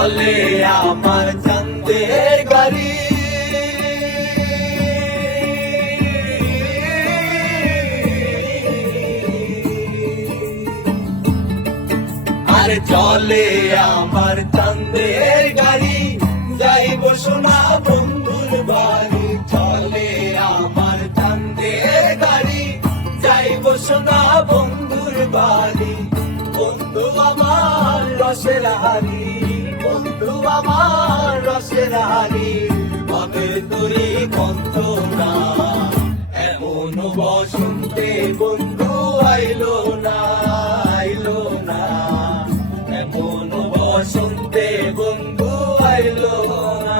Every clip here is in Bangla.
চলে আমার চাঁদের গাড়ি, আর চলে আমার চাঁদের গাড়ি, যাইব সোনা বন্ধুর বাড়ি। চলে আমার চাঁদের গাড়ি, যাইব সোনা বন্ধুর বাড়ি। বন্ধু আমার রসের হাড়ি, বন্ধু আমার রসের হাড়ি, কবে তুই বন্ধ না, এমন বসন্তে বন্ধু আইলো না, আইলো না, এমন বসন্তে বন্ধু আইলো না।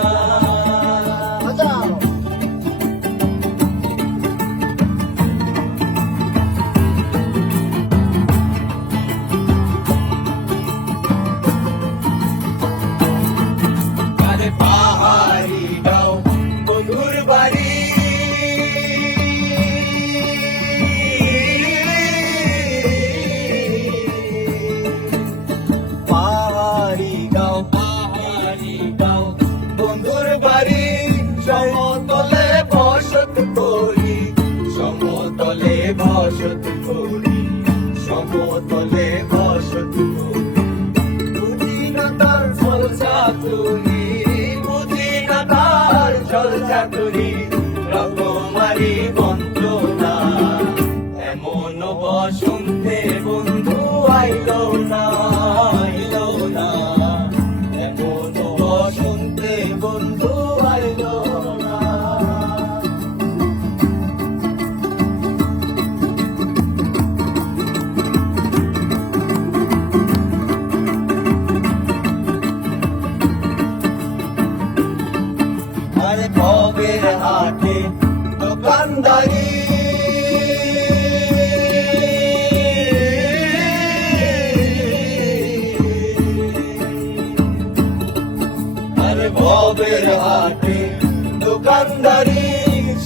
পাহাড়ি গাঁও বন্ধুর বাড়ি, পাহাড়ি গাঁও, পাহাড়ি গাঁও বন্ধুর বাড়ি। সমতলে বসত করি, সমতলে বসত করি, সমতলে বসত করি। বুঝি না তার ফলসা তুমি, চাকরি রকমারি বন্ধনা, এমন বসন্তে বন্ধু আইলো না, আইলো না, এমন বসন্তে বন্ধু আইলো না। আরে ভবের হাটে দোকানদারি, আরে ভবের হাটে দোকানদারি,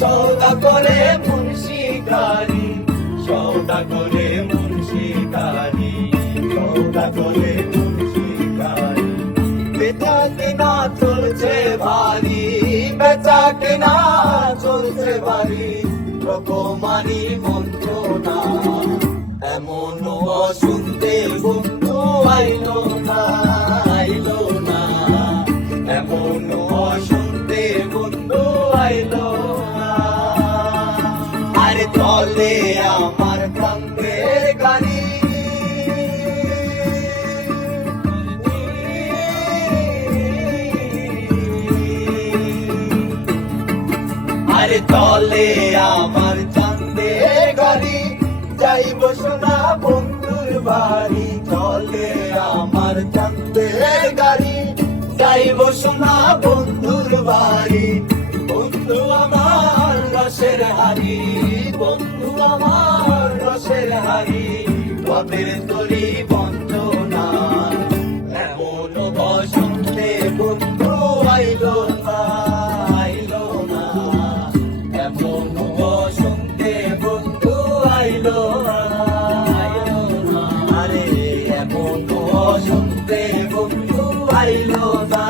সৌদা করে মুন্সি গাড়ি, সৌদা করে মুন্সি গাড়ি, সৌদা করে মুন্সি গাড়ি। বেচা কিনা চলছে ভারী, বেচা কিনা চলছে ভারী, রকমারি বন্ধনা, এমন বসন্তে বন্ধু আইলো না, আইলো না, এমন বসন্তে বন্ধু আইলো না। আরে চলে আমার চাঁদের গাড়ি, আরে চলে আমার চাঁদের গাড়ি, যাইব সোনা বন্ধুর বাড়ি। চলে আমার চাঁদের গাড়ি, যাইব সোনা বন্ধুর বাড়ি। বন্ধু আমার রসের হাড়ি, বন্ধু আমার রসের হাড়ি, কবে তোরি বন্ধনা, এমন বসন্তে বন্ধু আইলো না, আইলো না, এমন বসন্তে বন্ধু আইলো না, আইলো না, আরে এমন বসন্তে বন্ধু আইলো না।